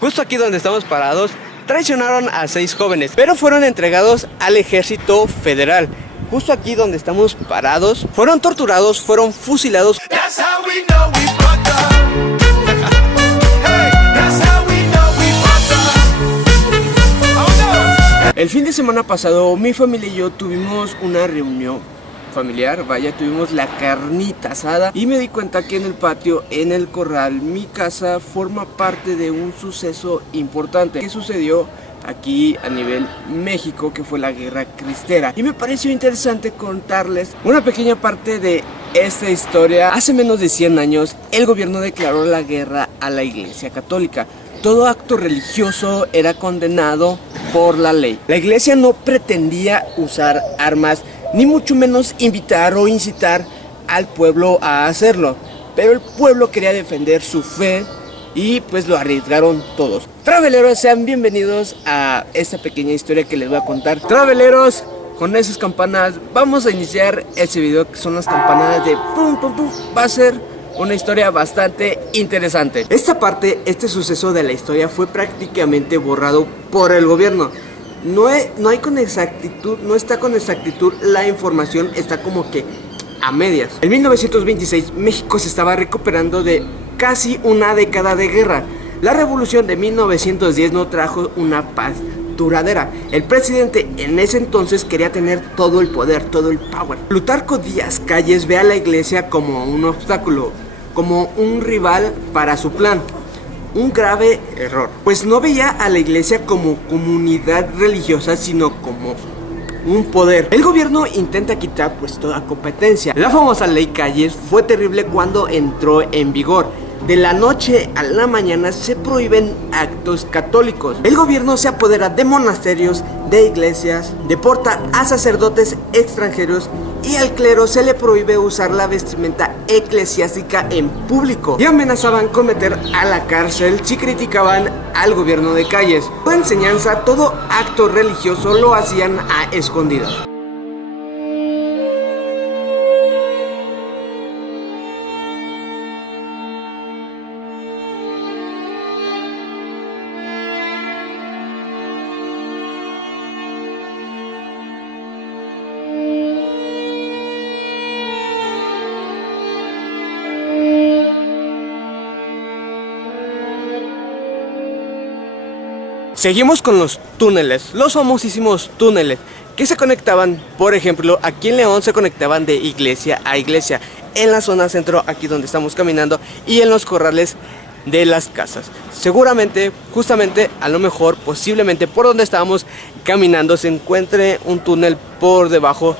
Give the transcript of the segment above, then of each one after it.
Justo aquí donde estamos parados, traicionaron a 6 jóvenes, pero fueron entregados al ejército federal. Justo aquí donde estamos parados, fueron torturados, fueron fusilados. El fin de semana pasado, mi familia y yo tuvimos una reunión familiar, tuvimos la carnita asada y me di cuenta que en el patio, en el corral, mi casa forma parte de un suceso importante que sucedió aquí a nivel México, que fue la Guerra Cristera, y me pareció interesante contarles una pequeña parte de esta historia. Hace menos de 100 años, el gobierno declaró la guerra a la Iglesia Católica. Todo acto religioso era condenado por la ley. La iglesia no pretendía usar armas, ni mucho menos invitar o incitar al pueblo a hacerlo, pero el pueblo quería defender su fe y pues lo arriesgaron todos. Traveleros, sean bienvenidos a esta pequeña historia que les voy a contar. Traveleros, con esas campanas vamos a iniciar ese video, que son las campanadas de pum pum pum. Va a ser una historia bastante interesante. Este suceso de la historia fue prácticamente borrado por el gobierno. No está con exactitud la información, está como que a medias. En 1926 México se estaba recuperando de casi una década de guerra. La revolución de 1910 no trajo una paz duradera. El presidente en ese entonces quería tener todo el poder, todo el power. Plutarco Díaz Calles ve a la iglesia como un obstáculo, como un rival para su plan. Un grave error, pues no veía a la iglesia como comunidad religiosa, sino como un poder. El gobierno intenta quitar pues toda competencia. La famosa ley Calles fue terrible cuando entró en vigor. De la noche a la mañana se prohíben actos católicos. El gobierno se apodera de monasterios, de iglesias, deporta a sacerdotes extranjeros y al clero se le prohíbe usar la vestimenta eclesiástica en público. Y amenazaban con meter a la cárcel si criticaban al gobierno de Calles. Toda enseñanza, todo acto religioso lo hacían a escondidas. Seguimos con los túneles, los famosísimos túneles que se conectaban, por ejemplo, aquí en León se conectaban de iglesia a iglesia, en la zona centro, aquí donde estamos caminando, y en los corrales de las casas. Seguramente, justamente, a lo mejor, posiblemente por donde estábamos caminando se encuentre un túnel por debajo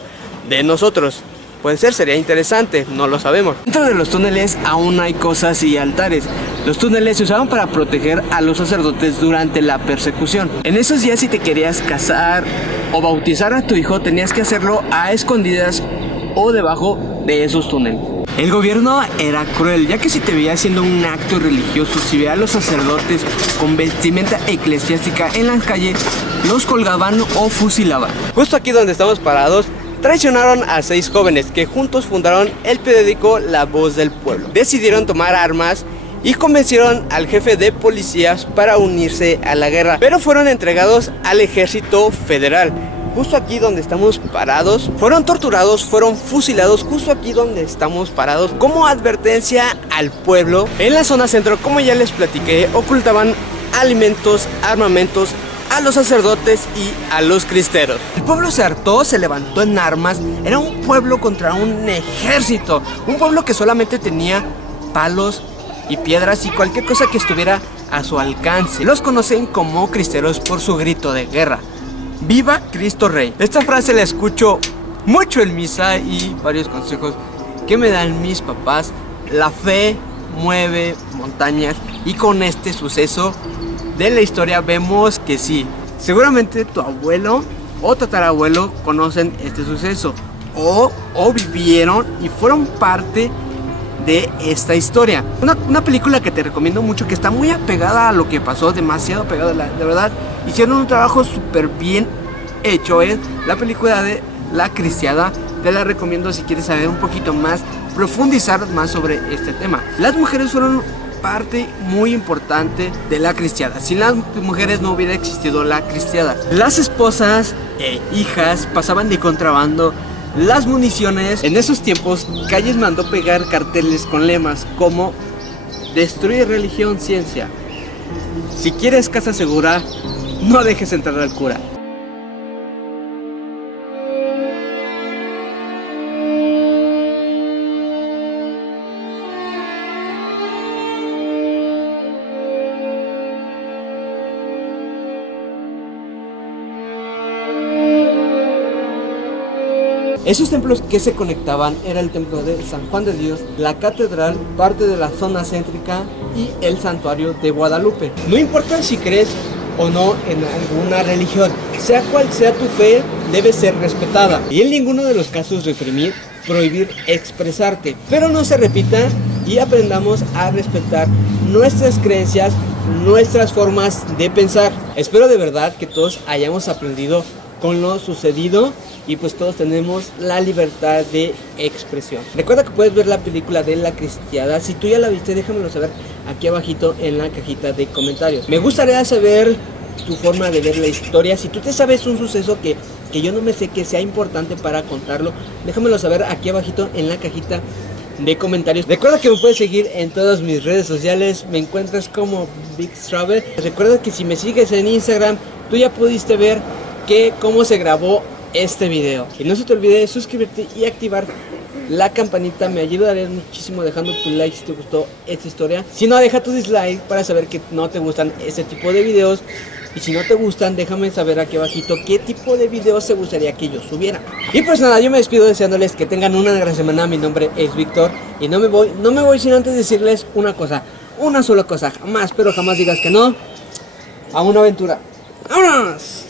de nosotros. Puede ser, sería interesante, no lo sabemos. Dentro de los túneles aún hay cosas y altares. Los túneles se usaban para proteger a los sacerdotes durante la persecución. En esos días, si te querías casar o bautizar a tu hijo, tenías que hacerlo a escondidas o debajo de esos túneles. El gobierno era cruel, ya que si te veía haciendo un acto religioso, si veía a los sacerdotes con vestimenta eclesiástica en las calles, los colgaban o fusilaban. Justo aquí donde estamos parados, traicionaron a 6 jóvenes que juntos fundaron el periódico La Voz del Pueblo. Decidieron tomar armas y convencieron al jefe de policías para unirse a la guerra, pero fueron entregados al ejército federal. Justo aquí donde estamos parados, fueron torturados, fueron fusilados justo aquí donde estamos parados, como advertencia al pueblo. En la zona centro, como ya les platiqué, ocultaban alimentos, armamentos a los sacerdotes y a los cristeros. El pueblo se hartó, se levantó en armas. Era un pueblo contra un ejército, un pueblo que solamente tenía palos y piedras y cualquier cosa que estuviera a su alcance. Los conocen como cristeros por su grito de guerra: ¡Viva Cristo Rey! Esta frase la escucho mucho en misa y varios consejos que me dan mis papás. La fe mueve montañas, y con este suceso de la historia vemos que sí, seguramente tu abuelo o tatarabuelo conocen este suceso o vivieron y fueron parte de esta historia. Una película que te recomiendo mucho, que está muy apegada a lo que pasó, demasiado apegada, de verdad, hicieron un trabajo súper bien hecho, es la película de La Cristiada. Te la recomiendo si quieres saber un poquito más, profundizar más sobre este tema. Las mujeres fueron parte muy importante de la cristiada. Sin las mujeres no hubiera existido la cristiada. Las esposas e hijas pasaban de contrabando las municiones. En esos tiempos, Calles mandó pegar carteles con lemas como destruye religión, ciencia. Si quieres casa segura, no dejes entrar al cura. Esos templos que se conectaban era el templo de San Juan de Dios, la catedral, parte de la zona céntrica y el santuario de Guadalupe. No importa si crees o no en alguna religión, sea cual sea tu fe, debe ser respetada. Y en ninguno de los casos reprimir, prohibir expresarte. Pero no se repita y aprendamos a respetar nuestras creencias, nuestras formas de pensar. Espero de verdad que todos hayamos aprendido con lo sucedido y pues todos tenemos la libertad de expresión. Recuerda que puedes ver la película de La Cristiada. Si tú ya la viste, déjamelo saber aquí abajito en la cajita de comentarios. Me gustaría saber tu forma de ver la historia. Si tú te sabes un suceso que yo no me sé, que sea importante para contarlo, déjamelo saber aquí abajito en la cajita de comentarios. Recuerda que me puedes seguir en todas mis redes sociales. Me encuentras como BigStravel. Recuerda que si me sigues en Instagram, tú ya pudiste ver cómo se grabó este video. Y no se te olvide de suscribirte y activar la campanita. Me ayudarías muchísimo dejando tu like si te gustó esta historia. Si no, deja tu dislike para saber que no te gustan este tipo de videos. Y si no te gustan, déjame saber aquí abajito qué tipo de videos te gustaría que yo subiera. Y pues nada, yo me despido deseándoles que tengan una gran semana. Mi nombre es Víctor y no me voy sin antes decirles una cosa, una sola cosa. Jamás, pero jamás digas que no a una aventura. ¡Vámonos!